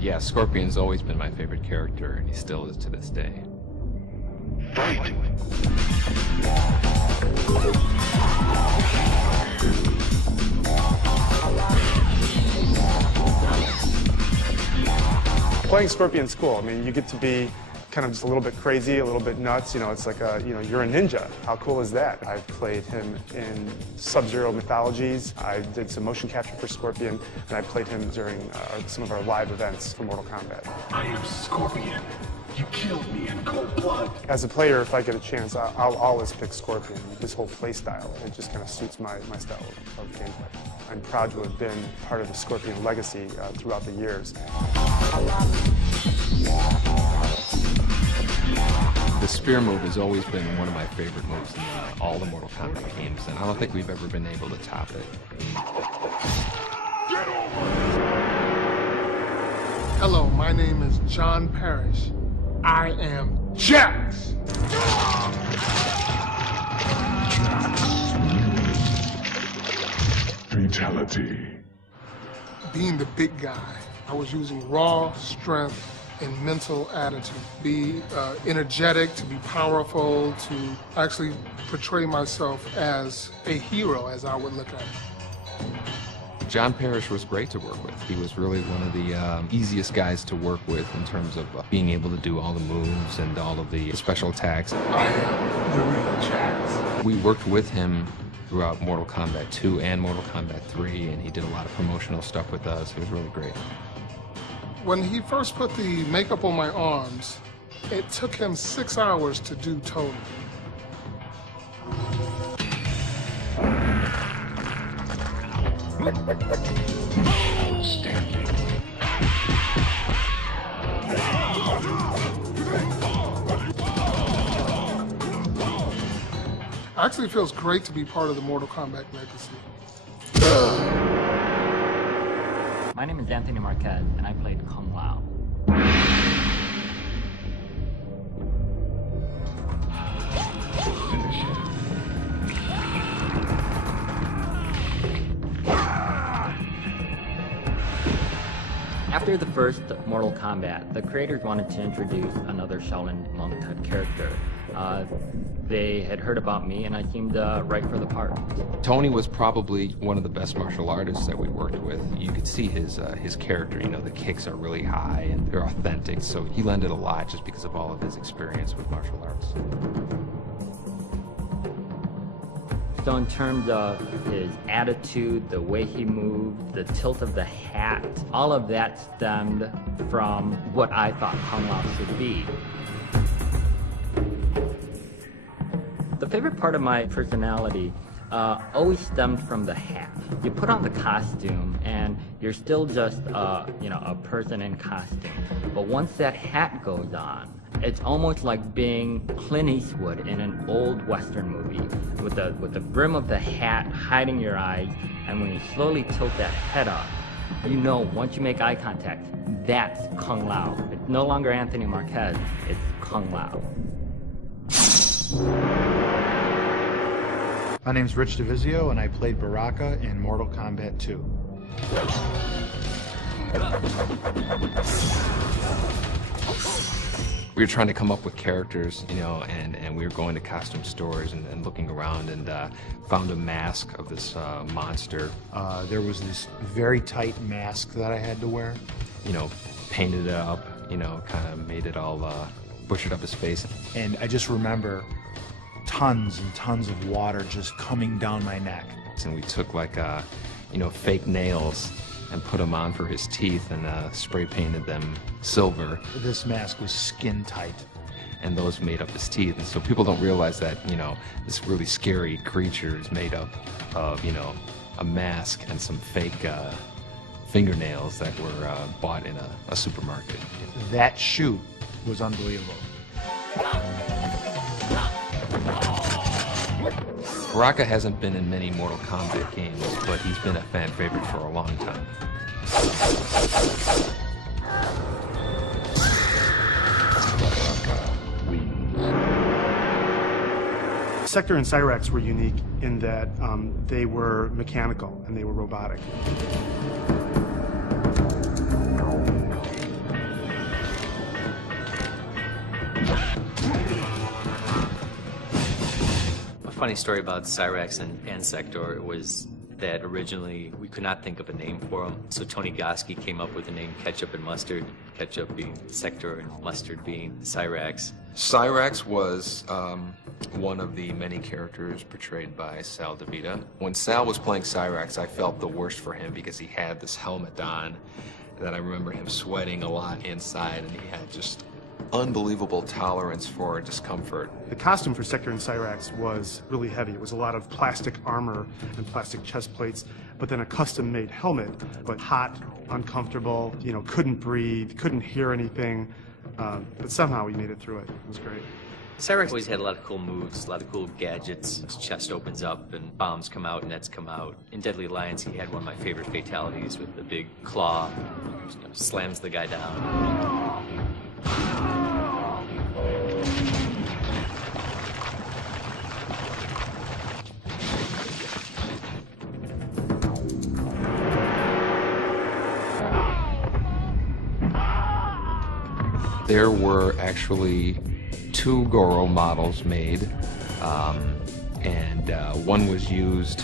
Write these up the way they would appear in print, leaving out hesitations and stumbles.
Yeah, Scorpion's always been my favorite character, and he still is to this day. Fight! Playing Scorpion's cool. I mean, you get to be kind of just a little bit crazy, a little bit nuts. You know, it's like you're a ninja. How cool is that? I've played him in Sub-Zero mythologies. I did some motion capture for Scorpion, and I played him during some of our live events for Mortal Kombat. I am Scorpion. You killed me in cold blood. As a player, if I get a chance, I'll always pick Scorpion. His whole play style, it just kind of suits my style of gameplay. I'm proud to have been part of the Scorpion legacy throughout the years. The spear move has always been one of my favorite moves in all the Mortal Kombat games, and I don't think we've ever been able to top it. Hello, my name is John Parrish. I am Jax! Fatality. Being the big guy, I was using raw strength and mental attitude. Be energetic, to be powerful, to actually portray myself as a hero, as I would look at it. John Parrish was great to work with. He was really one of the easiest guys to work with in terms of being able to do all the moves and all of the special attacks. I am the real Jax. We worked with him throughout Mortal Kombat 2 and Mortal Kombat 3, and he did a lot of promotional stuff with us. It was really great. When he first put the makeup on my arms, it took him 6 hours to do total. Outstanding. Actually, it feels great to be part of the Mortal Kombat legacy. My name is Anthony Marquez, and I played Kung Lao. Finish him. After the first Mortal Kombat, the creators wanted to introduce another Shaolin monk type character. They had heard about me, and I seemed right for the part. Tony was probably one of the best martial artists that we worked with. You could see his character, you know, the kicks are really high and they're authentic, so he lended a lot just because of all of his experience with martial arts. So in terms of his attitude, the way he moved, the tilt of the hat, all of that stemmed from what I thought Kung Lao should be. The favorite part of my personality always stemmed from the hat. You put on the costume and you're still just a person in costume. But once that hat goes on, it's almost like being Clint Eastwood in an old Western movie with the brim of the hat hiding your eyes, and when you slowly tilt that head up, you know once you make eye contact, that's Kung Lao. It's no longer Anthony Marquez, it's Kung Lao. My name's Rich DeVizio, and I played Baraka in Mortal Kombat 2. We were trying to come up with characters, you know, and we were going to costume stores and looking around and found a mask of this monster. There was this very tight mask that I had to wear. You know, painted it up, you know, kind of made it all, butchered up his face. And I just remember tons and tons of water just coming down my neck. And we took like, you know, fake nails and put them on for his teeth and spray painted them silver. This mask was skin tight. And those made up his teeth. And so people don't realize that, you know, this really scary creature is made up of, you know, a mask and some fake fingernails that were bought in a supermarket. That shoot was unbelievable. Baraka hasn't been in many Mortal Kombat games, but he's been a fan favorite for a long time. Sector and Cyrax were unique in that they were mechanical and they were robotic. Funny story about Cyrax and Sector was that originally we could not think of a name for them. So Tony Goski came up with the name Ketchup and Mustard, Ketchup being Sector and Mustard being Cyrax. Cyrax was one of the many characters portrayed by Sal DeVita. When Sal was playing Cyrax, I felt the worst for him because he had this helmet on that I remember him sweating a lot inside, and he had just unbelievable tolerance for discomfort. The costume for Sector and Cyrax was really heavy. It was a lot of plastic armor and plastic chest plates, but then a custom-made helmet, but hot, uncomfortable, you know, couldn't breathe, couldn't hear anything, but somehow we made it through it. It was great. Cyrax always had a lot of cool moves, a lot of cool gadgets. His chest opens up and bombs come out, nets come out. In Deadly Alliance, he had one of my favorite fatalities with the big claw, you know, slams the guy down. There were actually 2 Goro models made, and one was used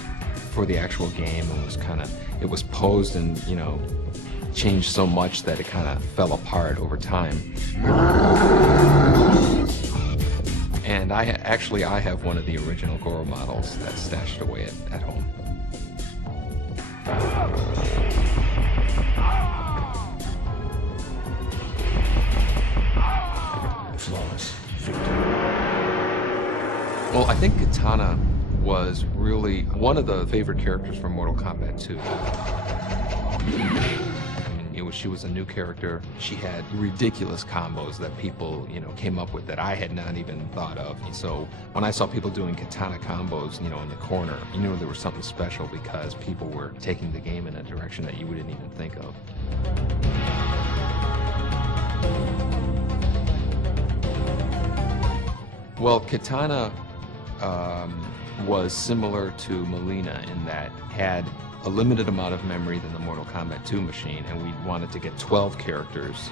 for the actual game and it was posed and, you know, changed so much that it kind of fell apart over time. And I have one of the original Goro models that's stashed away at home. Flawless victory. Well, I think Katana was really one of the favorite characters from Mortal Kombat 2. She was a new character. She had ridiculous combos that people, you know, came up with that I had not even thought of. So when I saw people doing Katana combos, you know, in the corner, you knew there was something special because people were taking the game in a direction that you wouldn't even think of. Well, Katana was similar to Melina in that had a limited amount of memory than the Mortal Kombat 2 machine, and we wanted to get 12 characters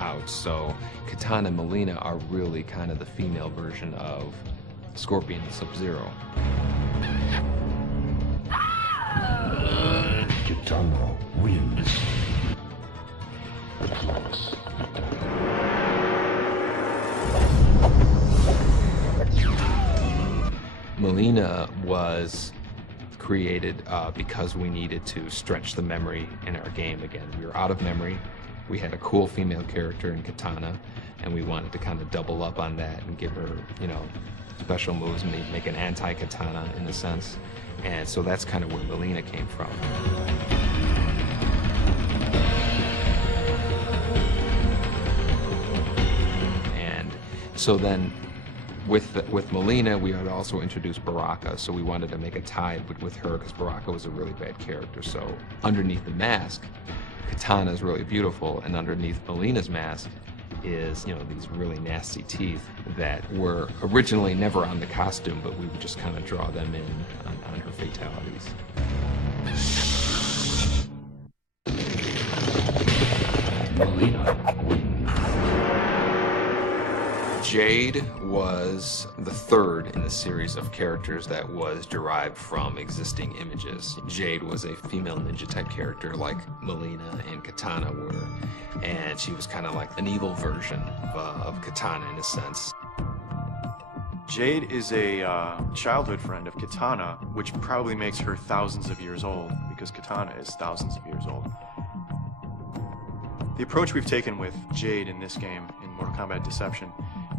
out. So Katana and Melina are really kind of the female version of Scorpion and Sub-Zero. Katana wins. A flawless victory. Melina was created because we needed to stretch the memory in our game again. We were out of memory. We had a cool female character in Katana, and we wanted to kind of double up on that and give her, you know, special moves, make an anti-Katana in a sense. And so that's kind of where Melina came from. And so then with Melina, we had also introduced Baraka, so we wanted to make a tie with her because Baraka was a really bad character. So underneath the mask, Katana is really beautiful, and underneath Melina's mask is, you know, these really nasty teeth that were originally never on the costume, but we would just kind of draw them in on her fatalities. Melina wins. Jade was the third in the series of characters that was derived from existing images. Jade was a female ninja type character like Melina and Katana were, and she was kind of like an evil version of Katana in a sense. Jade is a childhood friend of Katana, which probably makes her thousands of years old, because Katana is thousands of years old. The approach we've taken with Jade in this game, in Mortal Kombat Deception,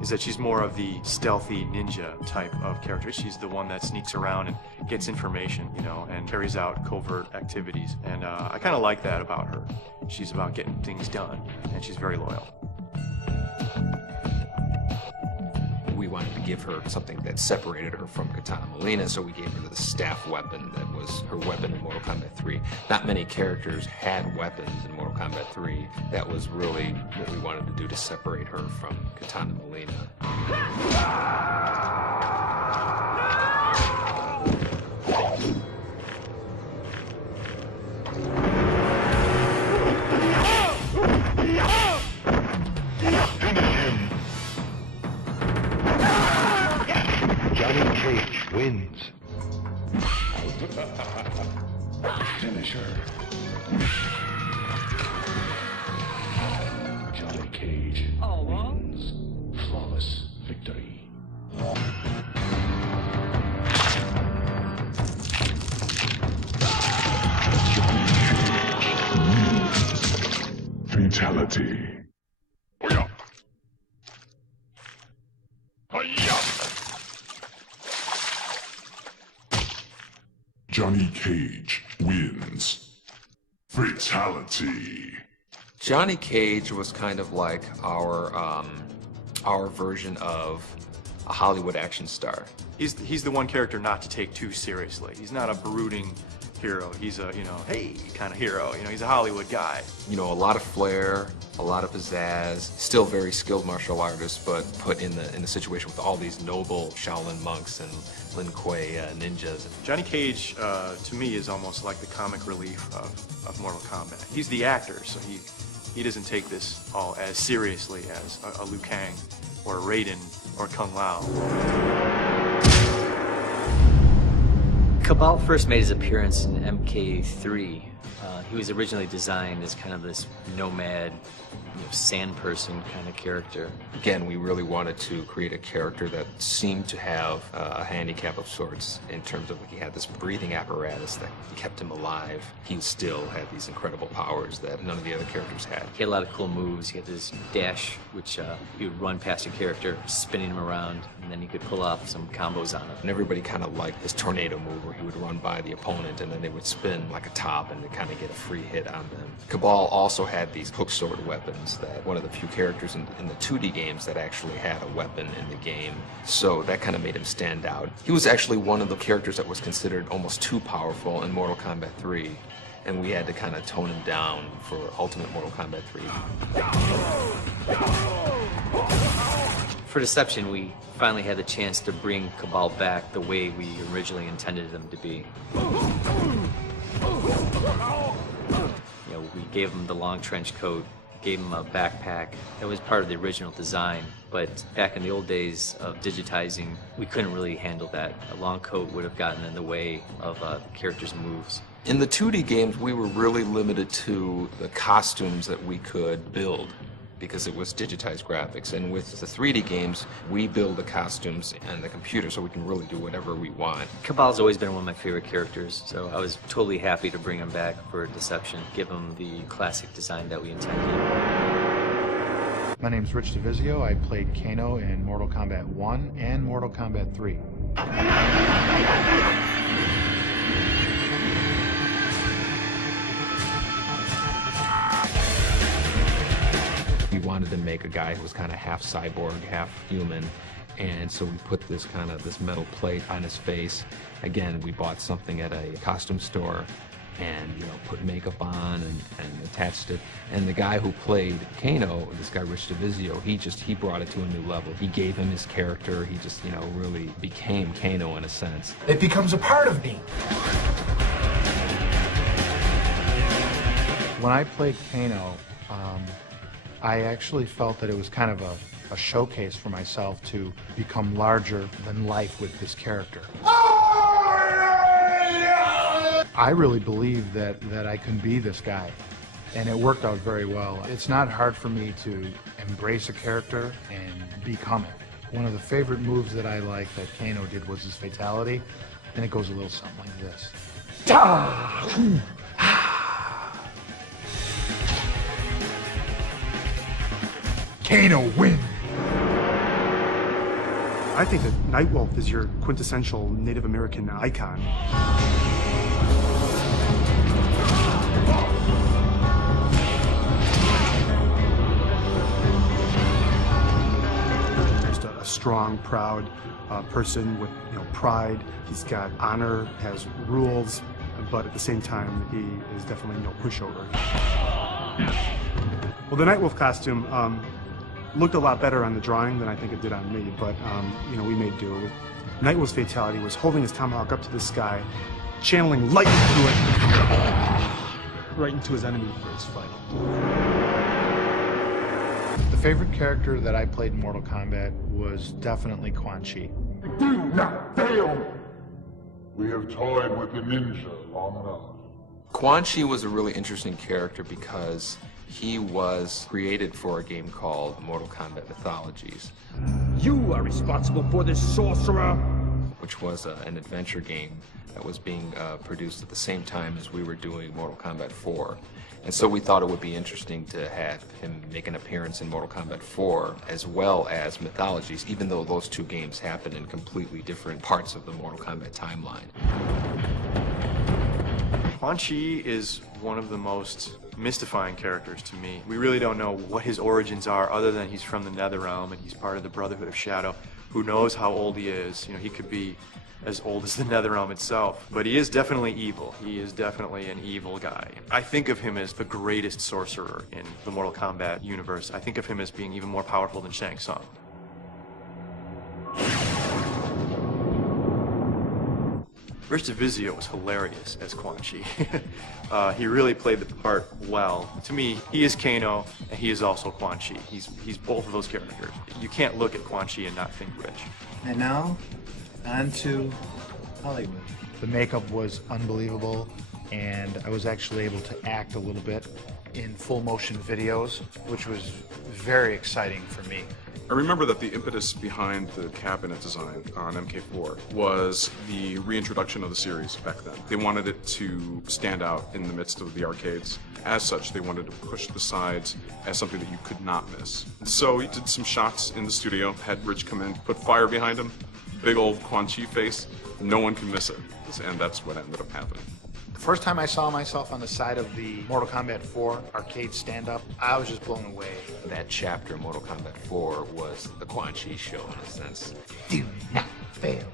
is that she's more of the stealthy ninja type of character. She's the one that sneaks around and gets information, you know, and carries out covert activities. And I kind of like that about her. She's about getting things done, and she's very loyal. We wanted to give her something that separated her from Katana Melina, so we gave her the staff weapon that was her weapon in Mortal Kombat 3. Not many characters had weapons in Mortal Kombat 3. That was really what we wanted to do to separate her from Katana Melina. Johnny Cage wins. Fatality. Hi-ya! Hi-ya! Johnny Cage wins. Fatality. Johnny Cage was kind of like our version of a Hollywood action star. He's the one character not to take too seriously. He's not a brooding hero. He's a, hey kind of hero. He's a Hollywood guy. A lot of flair, a lot of pizzazz, still very skilled martial artist, but put in the situation with all these noble Shaolin monks and Lin Kuei ninjas. Johnny Cage, to me, is almost like the comic relief of Mortal Kombat. He's the actor, so he doesn't take this all as seriously as a Liu Kang or a Raiden or Kung Lao. Kabal first made his appearance in MK3. He was originally designed as kind of this nomad, sand person kind of character. Again, we really wanted to create a character that seemed to have a handicap of sorts in terms of he had this breathing apparatus that kept him alive. He still had these incredible powers that none of the other characters had. He had a lot of cool moves. He had this dash, which he would run past a character, spinning him around, and then he could pull off some combos on it. And everybody kind of liked his tornado move where he would run by the opponent and then they would spin like a top and they kind of get a free hit on them. Kabal also had these hook sword weapons that one of the few characters in the 2D games that actually had a weapon in the game. So that kind of made him stand out. He was actually one of the characters that was considered almost too powerful in Mortal Kombat 3. And we had to kind of tone him down for Ultimate Mortal Kombat 3. For Deception, we finally had the chance to bring Kabal back the way we originally intended him to be. We gave him the long trench coat, gave him a backpack. That was part of the original design, but back in the old days of digitizing, we couldn't really handle that. A long coat would have gotten in the way of the character's moves. In the 2D games, we were really limited to the costumes that we could build because it was digitized graphics. And with the 3D games, we build the costumes and the computer so we can really do whatever we want. Kabal's always been one of my favorite characters, so I was totally happy to bring him back for Deception, give him the classic design that we intended. My name's Rich DeVizio. I played Kano in Mortal Kombat 1 and Mortal Kombat 3. We wanted to make a guy who was kind of half cyborg, half human, and so we put this metal plate on his face. Again, we bought something at a costume store and put makeup on and attached it. And the guy who played Kano, this guy Rich DeVizio, he brought it to a new level. He gave him his character. He just really became Kano in a sense. It becomes a part of me. When I played Kano, I actually felt that it was kind of a showcase for myself to become larger than life with this character. I really believed that I can be this guy, and it worked out very well. It's not hard for me to embrace a character and become it. One of the favorite moves that I like that Kano did was his fatality, and it goes a little something like this. Kano win. I think that Nightwolf is your quintessential Native American icon. Just a strong, proud person with pride. He's got honor, has rules, but at the same time, he is definitely no pushover. Well, the Nightwolf costume looked a lot better on the drawing than I think it did on me, but we made do. Nightwolf's fatality was holding his tomahawk up to the sky, channeling light through it, right into his enemy for his final. The favorite character that I played in Mortal Kombat was definitely Quan Chi. Do not fail! We have toyed with the ninja long enough. Quan Chi was a really interesting character because he was created for a game called Mortal Kombat Mythologies. You are responsible for this sorcerer. Which was an adventure game that was being produced at the same time as we were doing Mortal Kombat 4. And so we thought it would be interesting to have him make an appearance in Mortal Kombat 4 as well as Mythologies, even though those two games happen in completely different parts of the Mortal Kombat timeline. Quan Chi is one of the most mystifying characters to me. We really don't know what his origins are other than he's from the Netherrealm and he's part of the Brotherhood of Shadow. Who knows how old he is? You know, he could be as old as the Netherrealm itself. But he is definitely evil. He is definitely an evil guy. I think of him as the greatest sorcerer in the Mortal Kombat universe. I think of him as being even more powerful than Shang Tsung. Rich DeVizio was hilarious as Quan Chi. He really played the part well. To me, he is Kano, and he is also Quan Chi. He's both of those characters. You can't look at Quan Chi and not think Rich. And now, on to Hollywood. The makeup was unbelievable, and I was actually able to act a little bit in full motion videos, which was very exciting for me. I remember that the impetus behind the cabinet design on MK4 was the reintroduction of the series back then. They wanted it to stand out in the midst of the arcades. As such, they wanted to push the sides as something that you could not miss. So we did some shots in the studio, had Rich come in, put fire behind him, big old Quan Chi face, no one can miss it. And that's what ended up happening. The first time I saw myself on the side of the Mortal Kombat 4 arcade stand-up, I was just blown away. That chapter in Mortal Kombat 4 was the Quan Chi show in a sense. Do not fail.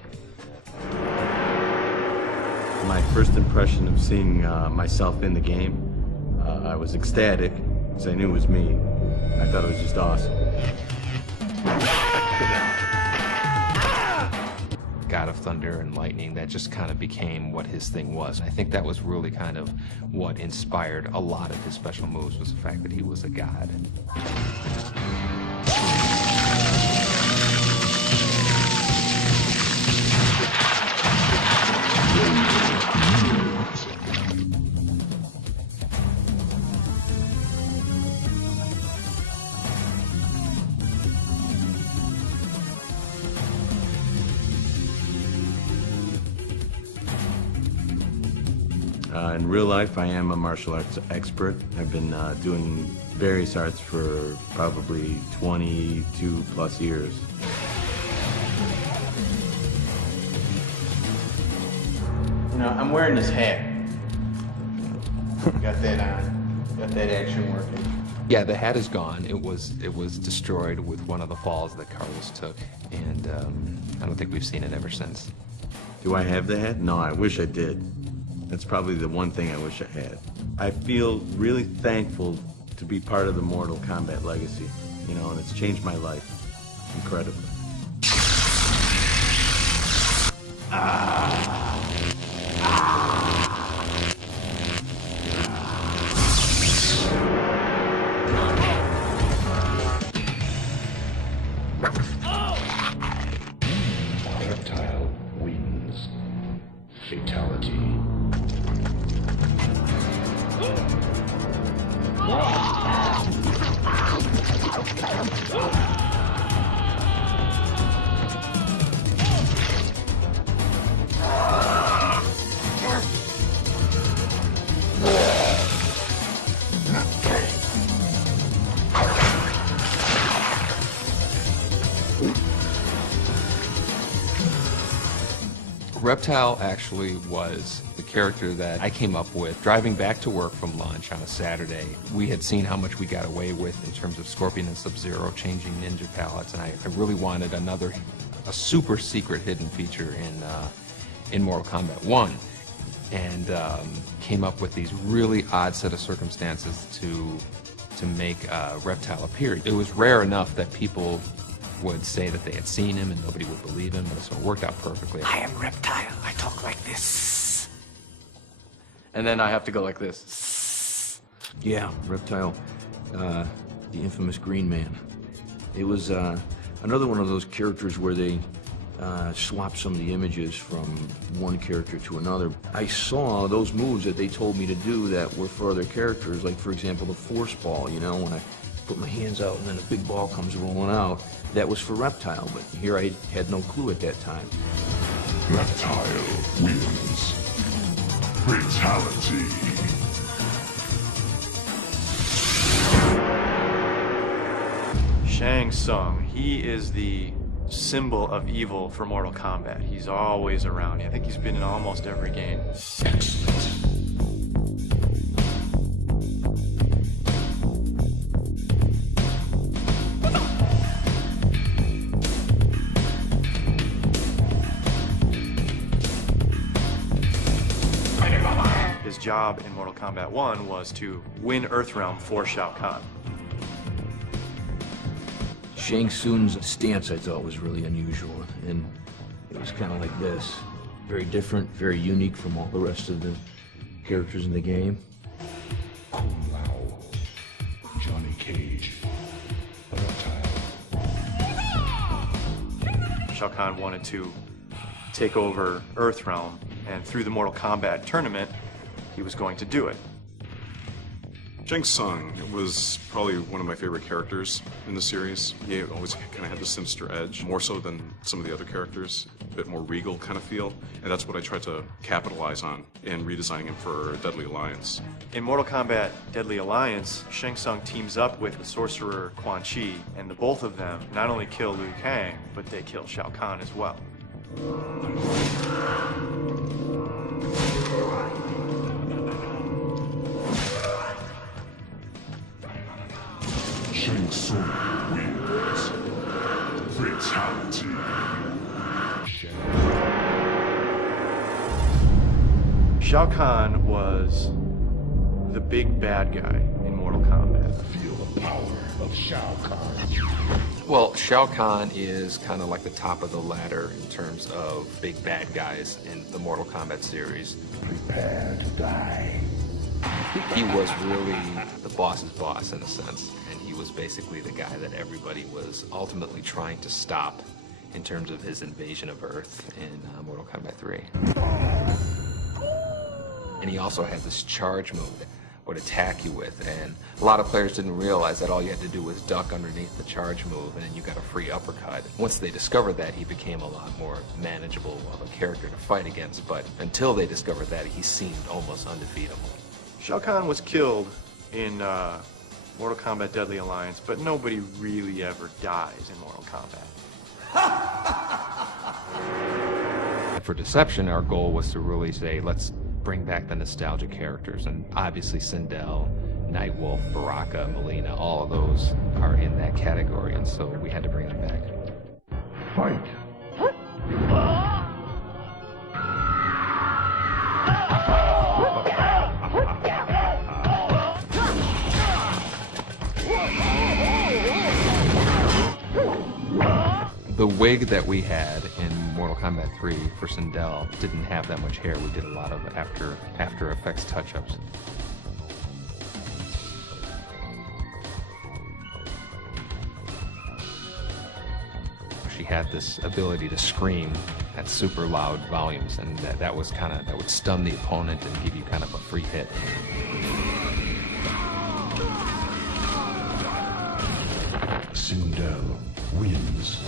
My first impression of seeing myself in the game, I was ecstatic, because I knew it was me. I thought it was just awesome. God of Thunder and Lightning, that just kind of became what his thing was. I think that was really kind of what inspired a lot of his special moves, was the fact that he was a god. In real life, I am a martial arts expert. I've been doing various arts for probably 22 plus years. You know, I'm wearing this hat. Got that on. Got that action working. Yeah, the hat is gone. It was destroyed with one of the falls that Carlos took, and I don't think we've seen it ever since. Do I have the hat? No, I wish I did. That's probably the one thing I wish I had. I feel really thankful to be part of the Mortal Kombat legacy, you know, and it's changed my life incredibly. Reptile wins. Fatality. Reptile actually was the character that I came up with driving back to work from lunch on a Saturday. We had seen how much we got away with in terms of Scorpion and Sub-Zero changing ninja palettes, and I really wanted a super secret hidden feature in Mortal Kombat 1, and came up with these really odd set of circumstances to make Reptile appear. It was rare enough that people would say that they had seen him and nobody would believe him, and so it worked out perfectly. I am Reptile. I talk like this. And then I have to go like this. Yeah, Reptile, the infamous Green Man. It was another one of those characters where they swap some of the images from one character to another. I saw those moves that they told me to do that were for other characters, like for example the Force Ball, you know, when I put my hands out and then a big ball comes rolling out. That was for Reptile, but here I had no clue at that time. Reptile wins. Fatality. Shang Tsung, he is the symbol of evil for Mortal Kombat. He's always around. I think he's been in almost every game. His job in Mortal Kombat 1 was to win Earthrealm for Shao Kahn. Shang Tsung's stance I thought was really unusual, and it was kind of like this. Very different, very unique from all the rest of the characters in the game. Kung Lao, Johnny Cage, Reptile. Shao Kahn wanted to take over Earthrealm, and through the Mortal Kombat tournament, he was going to do it. Shang Tsung was probably one of my favorite characters in the series. He always kind of had the sinister edge, more so than some of the other characters, a bit more regal kind of feel, and that's what I tried to capitalize on in redesigning him for Deadly Alliance. In Mortal Kombat Deadly Alliance, Shang Tsung teams up with the sorcerer Quan Chi, and the both of them not only kill Liu Kang, but they kill Shao Kahn as well. Shang Tsung wins. Fatality. Shao Kahn was the big bad guy in Mortal Kombat. Feel the power of Shao Kahn. Well, Shao Kahn is kind of like the top of the ladder in terms of big bad guys in the Mortal Kombat series. Prepare to die. He was really the boss's boss in a sense, and he was basically the guy that everybody was ultimately trying to stop in terms of his invasion of Earth in Mortal Kombat 3. And he also had this charge move that would attack you with, and a lot of players didn't realize that all you had to do was duck underneath the charge move and then you got a free uppercut. Once they discovered that, he became a lot more manageable of a character to fight against, but until they discovered that, he seemed almost undefeatable. Shao Kahn was killed in Mortal Kombat Deadly Alliance, but nobody really ever dies in Mortal Kombat. For Deception, our goal was to really say, let's bring back the nostalgia characters, and obviously Sindel, Nightwolf, Baraka, Melina, all of those are in that category, and so we had to bring them back. Fight. The wig that we had in Mortal Kombat 3 for Sindel didn't have that much hair. We did a lot of After Effects touch-ups. She had this ability to scream at super loud volumes, and that would stun the opponent and give you kind of a free hit. Sindel wins.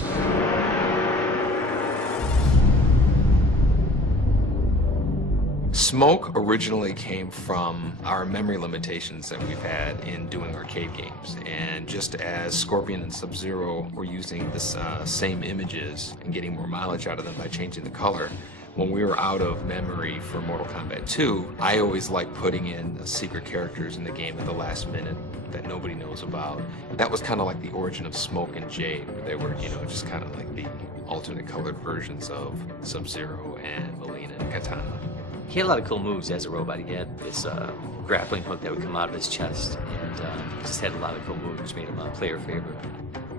Smoke originally came from our memory limitations that we've had in doing arcade games. And just as Scorpion and Sub-Zero were using this same images and getting more mileage out of them by changing the color, when we were out of memory for Mortal Kombat 2, I always liked putting in secret characters in the game at the last minute that nobody knows about. That was kind of like the origin of Smoke and Jade. They were, just kind of like the alternate colored versions of Sub-Zero and Melina and Katana. He had a lot of cool moves as a robot. He had this grappling hook that would come out of his chest, and just had a lot of cool moves, which made him a player favorite.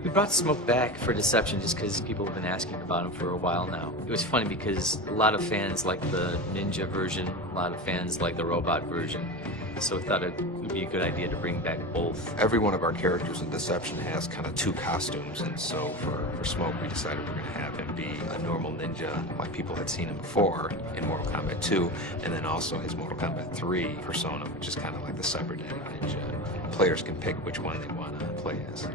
We brought Smoke back for Deception just because people have been asking about him for a while now. It was funny because a lot of fans like the ninja version, a lot of fans like the robot version, so we thought it would be a good idea to bring back both. Every one of our characters in Deception has kind of two costumes, and so for Smoke we decided we're going to have him be a normal ninja like people had seen him before in Mortal Kombat 2, and then also his Mortal Kombat 3 persona, which is kind of like the cybernetic ninja. Players can pick which one they want to play as.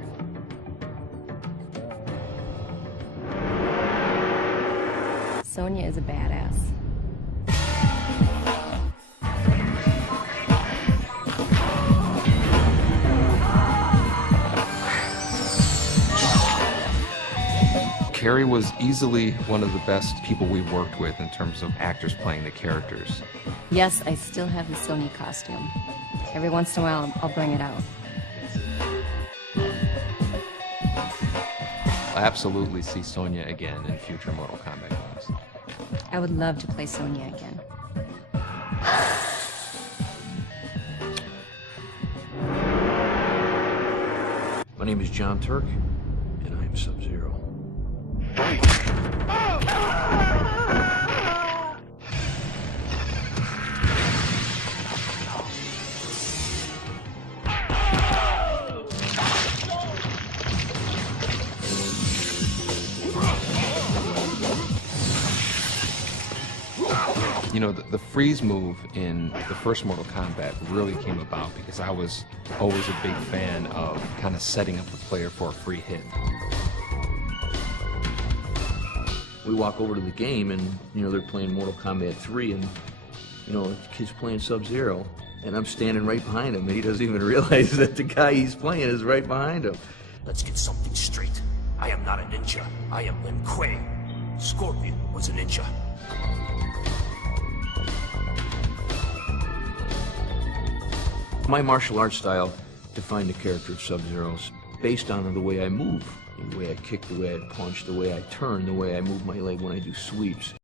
Sonya is a badass. Carrie was easily one of the best people we worked with in terms of actors playing the characters. Yes, I still have the Sonya costume. Every once in a while, I'll bring it out. I'll absolutely see Sonya again in future Mortal Kombat games. I would love to play Sonya again. My name is John Turk, and I am Sub-Zero. You know, the freeze move in the first Mortal Kombat really came about because I was always a big fan of kind of setting up the player for a free hit. We walk over to the game and, you know, they're playing Mortal Kombat 3 and, you know, the kid's playing Sub-Zero and I'm standing right behind him and he doesn't even realize that the guy he's playing is right behind him. Let's get something straight. I am not a ninja. I am Lin Kuei. Scorpion was a ninja. My martial arts style defined the character of Sub-Zero based on the way I move, the way I kick, the way I punch, the way I turn, the way I move my leg when I do sweeps.